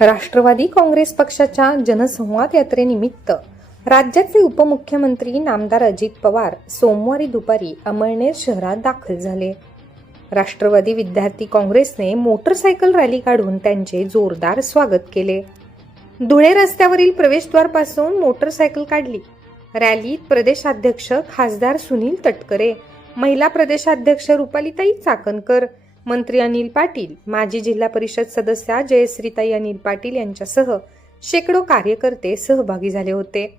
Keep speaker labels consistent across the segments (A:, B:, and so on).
A: राष्ट्रवादी काँग्रेस पक्षाच्या जनसंवाद यात्रेनिमित्त राज्याचे उपमुख्यमंत्री नामदार अजित पवार सोमवारी दुपारी अमळनेर शहरात दाखल झाले. राष्ट्रवादी विद्यार्थी काँग्रेसने मोटरसायकल रॅली काढून त्यांचे जोरदार स्वागत केले. धुळे रस्त्यावरील प्रवेशद्वारपासून मोटरसायकल काढली. रॅलीत प्रदेशाध्यक्ष खासदार सुनील तटकरे महिला प्रदेशाध्यक्ष रुपालीताई चाकणकर मंत्री अनिल पाटील माजी जिल्हा परिषद सदस्या जयश्रीताई अनिल पाटील यांच्यासह शेकडो कार्यकर्ते सहभागी झाले होते.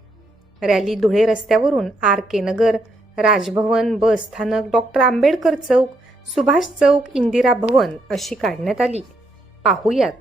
A: रॅली धुळे रस्त्यावरून आर के नगर राजभवन बस स्थानक डॉक्टर आंबेडकर चौक सुभाष चौक इंदिरा भवन अशी काढण्यात आली. पाहुयात.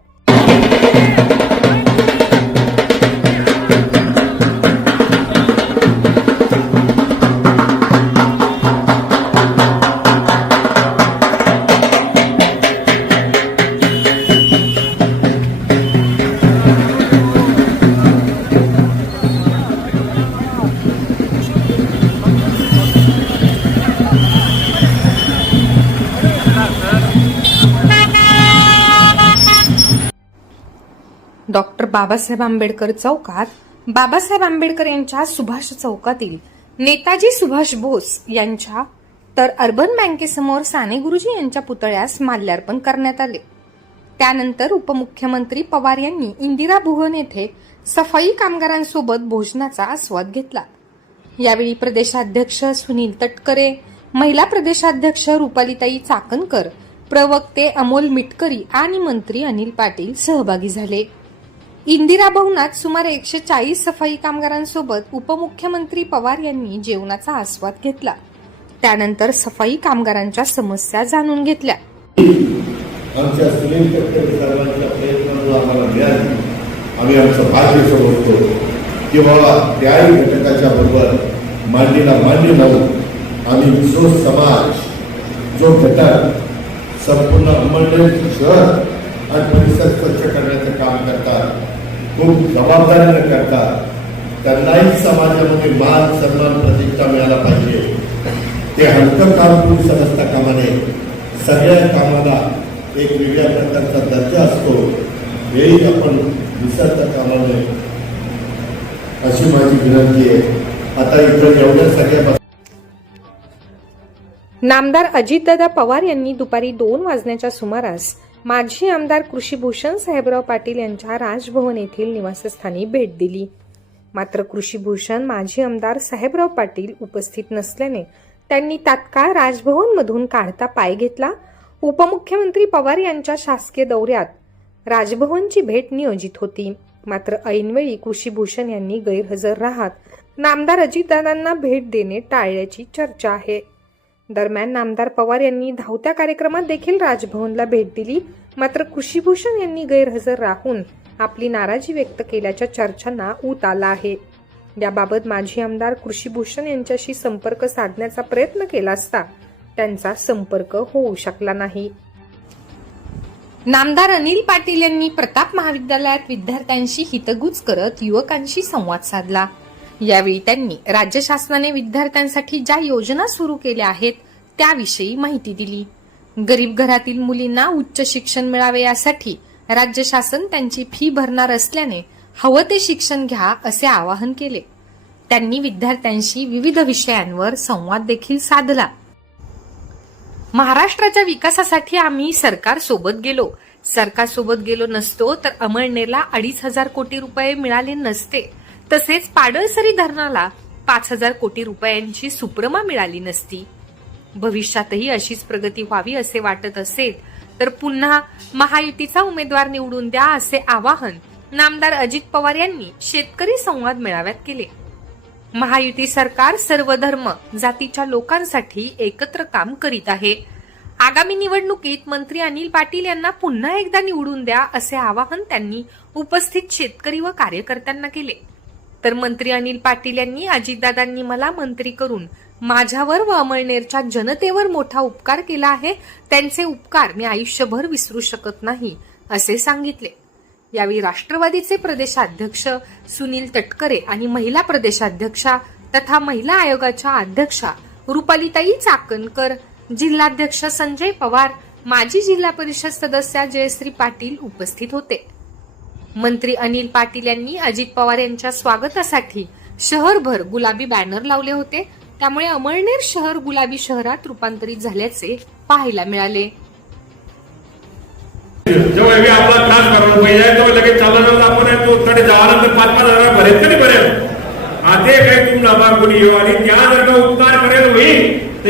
A: डॉक्टर बाबासाहेब आंबेडकर चौकात बाबासाहेब आंबेडकर यांच्या सुभाष चौकातील नेताजी सुभाष बोस यांच्या तर अर्बन बँकेसमोर साने गुरुजी यांच्या पुतळ्यास माल्यार्पण करण्यात आले. त्यानंतर उपमुख्यमंत्री पवार यांनी इंदिरा भुवन येथे सफाई कामगारांसोबत भोजनाचा आस्वाद घेतला. यावेळी प्रदेशाध्यक्ष सुनील तटकरे महिला प्रदेशाध्यक्ष रुपालीताई चाकणकर प्रवक्ते अमोल मिटकरी आणि मंत्री अनिल पाटील सहभागी झाले. इंदिरा भवनात सुमारे एकशे चाळीस सफाई कामगारांसोबत उपमुख्यमंत्री पवार यांनी जेवणाचा आस्वाद घेतला. त्यानंतर सफाई कामगारांच्या समस्या जाणून घेतल्या.
B: आमच्या सुनील तटकरे साहेबांच्या प्रयत्नामुळे आम्हाला मिळाली आम्ही आमचं भाग्य समजतो की बाबा त्याही घटकाच्या बरोबर मांडीला मांडी लावून आम्ही जो समाज जो घटक संपूर्ण अंमलनेर शहर आणि परिसर स्वच्छ करण्याचं खूप जबाबदारीनं करतात त्यांनाही समाजामध्ये मान सन्मान प्रतिष्ठा मिळायला पाहिजे. ते हलकं काम करून समजता कामाने सगळ्या कामाला एक वेगळ्या प्रकारचा दर्जा असतो. हेही आपण विसरता कामा नये अशी माझी विनंती आहे. आता इकडे एवढ्या सगळ्या
A: नामदार अजितदादा पवार यांनी दुपारी दोन वाजण्याच्या सुमारास माजी आमदार कृषीभूषण साहेबराव पाटील यांच्या राजभवन येथील निवासस्थानी भेट दिली. मात्र कृषीभूषण माजी आमदार साहेबराव पाटील उपस्थित नसल्याने त्यांनी तात्काळ राजभवनमधून काढता पाय घेतला. उपमुख्यमंत्री पवार यांच्या शासकीय दौऱ्यात राजभवनची भेट नियोजित होती. मात्र ऐनवेळी कृषीभूषण यांनी गैरहजर राहत नामदार अजितदादांना भेट देणे टाळल्याची चर्चा आहे. दरम्यान नामदार पवार यांनी धावत्या कार्यक्रमात देखील राजभवनला भेट दिली. मात्र कृषीभूषण यांनी गैरहजर राहून आपली नाराजी व्यक्त केल्याच्या चर्चांना ऊत आला आहे. याबाबत माजी आमदार कृषीभूषण यांच्याशी संपर्क साधण्याचा प्रयत्न केला असता त्यांचा संपर्क होऊ शकला नाही. नामदार अनिल पाटील यांनी प्रताप महाविद्यालयात विद्यार्थ्यांशी हितगुज करत युवकांशी संवाद साधला. यावेळी त्यांनी राज्य शासनाने विद्यार्थ्यांसाठी ज्या योजना सुरू केल्या आहेत त्याविषयी माहिती दिली. गरीब घरातील मुलींना उच्च शिक्षण मिळावे यासाठी राज्य शासन त्यांची फी भरणार असल्याने हवं ते शिक्षण घ्या असे आवाहन केले. त्यांनी विद्यार्थ्यांशी विविध विषयांवर संवाद देखील साधला. महाराष्ट्राच्या विकासासाठी आम्ही सरकार सोबत गेलो. सरकार सोबत गेलो नसतो तर अमळनेरला अडीच हजार कोटी रुपये मिळाले नसते. तसेच पाडळसरी धरणाला पाच हजार कोटी रुपयांची सुप्रमा मिळाली नसती. भविष्यातही अशीच प्रगती व्हावी असे वाटत असेल तर पुन्हा महायुतीचा उमेदवार निवडून द्या असे आवाहन नामदार अजित पवार यांनी शेतकरी संवाद मेळाव्यात केले. महायुती सरकार सर्व धर्म जातीच्या लोकांसाठी एकत्र काम करीत आहे. आगामी निवडणुकीत मंत्री अनिल पाटील यांना पुन्हा एकदा निवडून द्या असे आवाहन त्यांनी उपस्थित शेतकरी व कार्यकर्त्यांना केले. तर मंत्री अनिल पाटील यांनी अजितदादांनी मला मंत्री करून माझ्यावर व अमळनेरच्या जनतेवर मोठा उपकार केला आहे. त्यांचे उपकार मी आयुष्यभर विसरू शकत नाही असे सांगितले. यावेळी राष्ट्रवादीचे प्रदेशाध्यक्ष सुनील तटकरे आणि महिला प्रदेशाध्यक्षा तथा महिला आयोगाच्या अध्यक्षा रुपालीताई चाकणकर जिल्हाध्यक्ष संजय पवार माजी जिल्हा परिषद सदस्या जयश्री पाटील उपस्थित होते. मंत्री अनिल पाटील यांनी अजित पवार यांच्या स्वागतासाठी शहरभर गुलाबी बॅनर लावले होते. त्यामुळे अमळनेर शहर गुलाबी शहरात रूपांतरित झाल्याचे पाहायला मिळाले.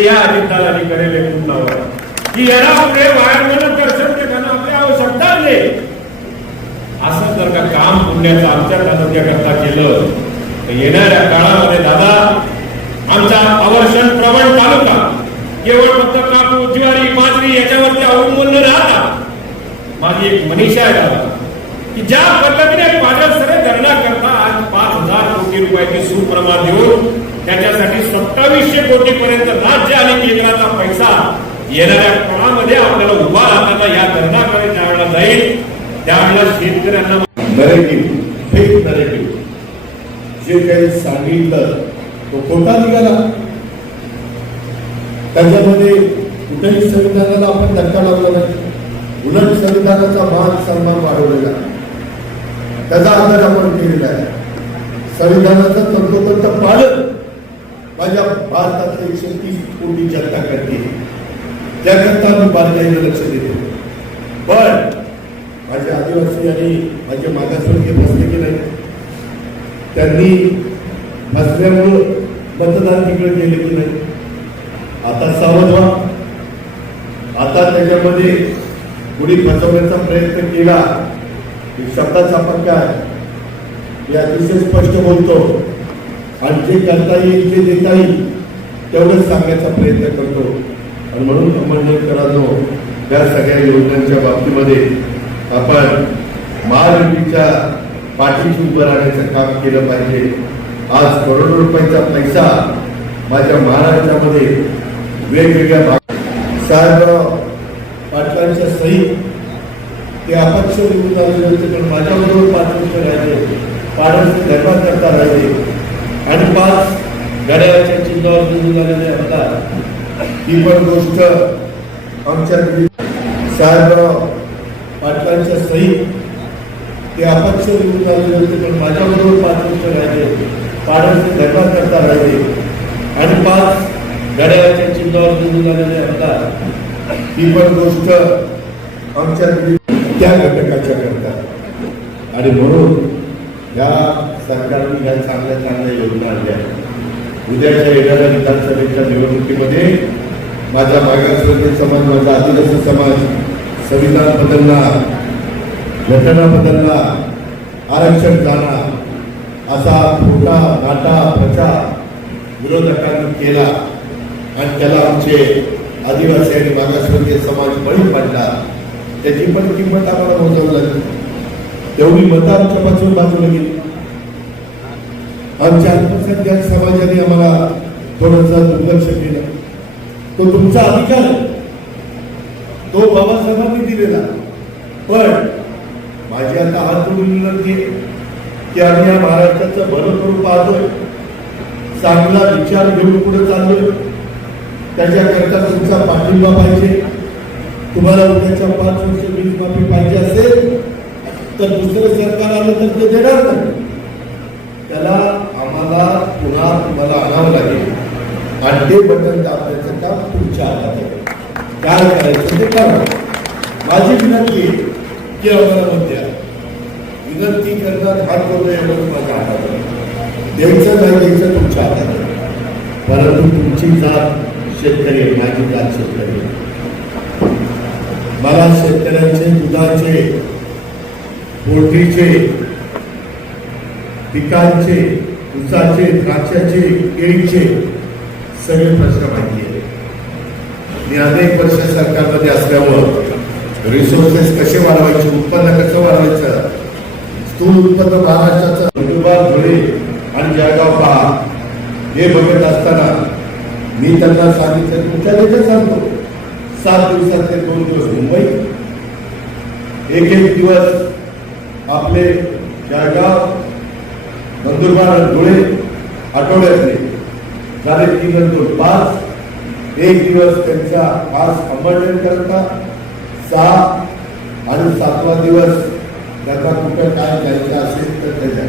C: या करेल की याला आपले वायर दर्शन देताना आपली आवश्यकता नाही असं जर का काम पुण्याचं आमच्या तालुक्याकरता केलं तर येणाऱ्या काळामध्ये दादा आमचा अवर्षण प्रवण तालुका केवळ फक्त कापू ज्वारी बाजरी याच्यावरती अवलंबून न राहता. माझी एक मनीषा आहे दादा की ज्या पद्धतीने धरणा करता आज पाच हजार कोटी रुपयाची सुप्रमा देऊन त्याच्यासाठी सत्तावीसशे कोटी पर्यंत राज्य आणि केंद्राचा पैसा येणाऱ्या काळामध्ये आपल्याला उभा राहताना या धरणाकडे ज्यावेळेला जाईल. त्यावेळेला शेतकऱ्यांना
B: नरेटिव्ह फेक नरेटिव्ह जे काही सांगितलं तो खोटा निघाला. त्याच्यामध्ये कुठेही संविधानाला आपण धक्का लावला नाही. उलट संविधानाचा मान सन्मान वाढवलेला त्याचा अंदाज आपण केलेला आहे. संविधानाचं तंतोतंत पालन माझ्या भारतातले एकशे तीस कोटी जनता करते. त्याकरता मी बारकाईनं लक्ष देतो. पण माझे आदिवासी आणि माझे मागासवर्गीय बसले की नाही त्यांनी बसल्यामुळं मतदान तिकडे गेले की नाही. आता सावध व्हा. आता त्याच्यामध्ये कुणी फसवण्याचा प्रयत्न केला की शब्दाचा पक्का या मी अतिशय स्पष्ट बोलतो. आणि जे करता येईल ते देता येईल तेवढंच सांगण्याचा प्रयत्न करतो. आणि म्हणून संबंधितकरांनो या सगळ्या योजनांच्या बाबतीमध्ये आपण महायुतीच्या पाठीशी उभं राहण्याचं काम केलं पाहिजे. आज करोडो रुपयाचा पैसा माझ्या महाराष्ट्रामध्ये वेगवेगळ्या भाग साहेबराव पाटलांच्या सही ते अपक्ष निवडून आलेले होते पण माझ्याबरोबर पाच वर्ष राहिले. पाडस धर्मात करता राहिले. आणि पाच घड्याळाच्या चिन्हावर निवडून आलेले आमदार. ही पण गोष्ट आमच्या साहेबराव पाटलांच्या सही ते अपक्ष निवडून आलेले होते पण माझ्याबरोबर पाच वर्ष राहिले. पाडस धर्मात करता राहिले. आणि पाच घड्याळाच्या चिन्हावर निवडून आलेले आमदार ही पण गोष्ट आमच्या त्या घटकाच्या करता आणि म्हणून या सरकारने ह्या चांगल्या चांगल्या योजना आणल्या. उद्याच्या येणाऱ्या विधानसभेच्या निवडणुकीमध्ये माझा मागासवर्गीय समाज माझा आदिवासी समाज संविधान बदलणार घटना बदलणार आरक्षण जाणार असा खोटा नाटा प्रचार विरोधकांनी केला आणि त्याला आमचे आदिवासी आणि मागासवर्गीय समाज बळी पडला. त्याची पण किंमत आम्हाला मोजावी लागली. तेवढी मतं आमच्यापासून बाजूला गेली. आमच्या अल्पसंख्याक समाजाने आम्हाला थोडंसं दुर्लक्ष केलं. तो तुमचा अधिकार आहे. तो बाबासाहेबांनी दिलेला. पण माझी आता हात जोडून विनंती आहे की आम्ही या महाराष्ट्राचं भलं करून पाहतोय चांगला विचार घेऊन पुढे चाललोय. त्याच्याकरता तुमचा पाठिंबा पाहिजे. तुम्हाला उद्याच्या पाच वर्ष वीज माफी पाहिजे असेल तर दुसरं सरकार आलं तर ते देणार नाही. त्याला आम्हाला पुन्हा तुम्हाला आणावं लागेल. आणि ते बटन दाबण्याचं काम तुमच्या हातात आहे. काय करायचं. ते करा. माझी विनंती की आम्हाला द्या. विनंती करतात हात करून एवढं माझ्या हातात द्यायचं नाही द्यायचं तुमच्या हातात परंतु तुमची जात शेतकरी माझी जात शेतकरी मला शेतकऱ्यांचे दुधाचे पोल्ट्रीचे पिकांचे ऊसाचे द्राक्षाचे केळीचे सगळे प्रश्न माहिती आहे. मी अनेक वर्ष सरकारमध्ये असल्यामुळं रिसोर्सेस कसे वाढवायचे उत्पन्न कसं वाढवायचं स्थूल उत्पन्न महाराष्ट्राचं नंदुरबार धुळे आणि जळगाव पहा हे बघत असताना मी त्यांना सांगितलं तुमच्या देखील सांगतो सात दिवसातले दोन दिवस मुंबई एक एक दिवस आपले जळगाव नंदुरबार आणि धुळे आठवड्यातले झाले तीन दोन पाच एक दिवस त्यांच्या खास अंमलबजावणी करता सहा आणि सातवा दिवस त्यांना कुठं काय जायचं असेल तर त्याच्या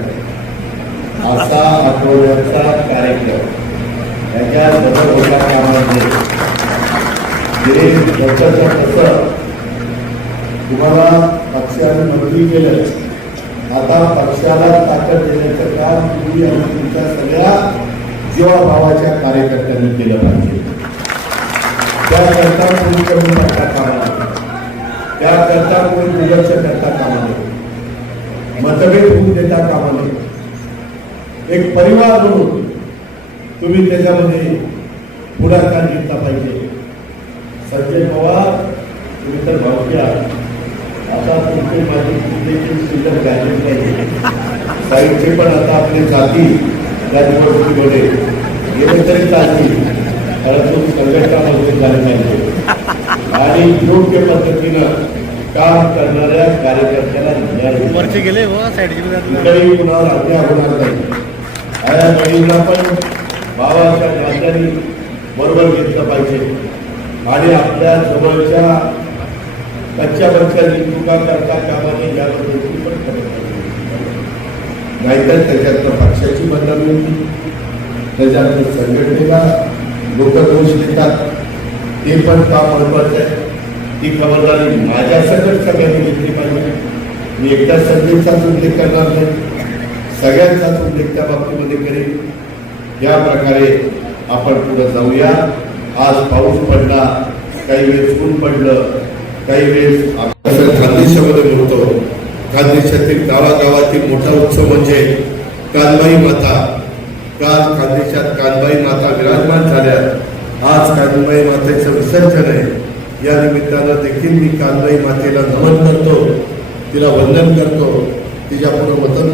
B: असा आठवड्याचा कार्यक्रम. त्याच्या बदल होत्या कामामध्ये कसं तुम्हाला पक्षाने नोकरी केलं आता पक्षाला ताकद देण्याचं काम तुम्ही आणि तुमच्या सगळ्या जीवाभावाच्या कार्यकर्त्यांनी केलं पाहिजे. त्याकरता कोणी कमी करता कामा नये. त्याकरता कोणी दुर्लक्ष करता कामा नये. मतभेद होऊन देता कामा नये. एक परिवार म्हणून तुम्ही त्याच्यामध्ये पुढाकार घेतला पाहिजे. संजय पवार तुम्ही तर भावकी आता तुमचे माझे देखील शिल्लक झाले नाही. साईडचे पण आता आपले जाती या निवडणुकीमध्ये गेले तरी चालतील. परंतु संघटनामध्ये झाले पाहिजे. आणि योग्य पद्धतीनं काम करणाऱ्या कार्यकर्त्याला न्याय
D: गेले हो
B: कुणाला अन्याय होणार नाही. आया बहिणीला पण भावाच्या नात्याने बरोबर घेतलं पाहिजे. आणि आपल्या जवळच्या कच्च्या बच्च्यानी चुका करता कामाने पण खबर नाहीतर त्याच्यातनं पक्षाची बदनामी होती. त्याच्यातनं संघटनेला लोक दोष देतात ते पण का महत्वाचं आहे. ती खबरदारी माझ्यासकट सगळ्यांनी घेतली पाहिजे. मी एकदा संघटनेचाच उल्लेख करणार नाही. सगळ्यांचाच उल्लेख त्या बाबतीमध्ये करेन. या प्रकारे आपण पुढे जाऊया. आज पाऊस पडला काही वेळेस ऊन पडलं काही वेळेस खानदेशामध्ये म्हणतो खानदेशातील गावागावातील मोठा उत्सव म्हणजे कानबाई माता. काल खानदेशात कानबाई माता विराजमान झाल्या आज कानबाई मातेचं विसर्जन आहे. या निमित्तानं देखील मी कानबाई मातेला नमन करतो. तिला वंदन करतो. तिच्या वतन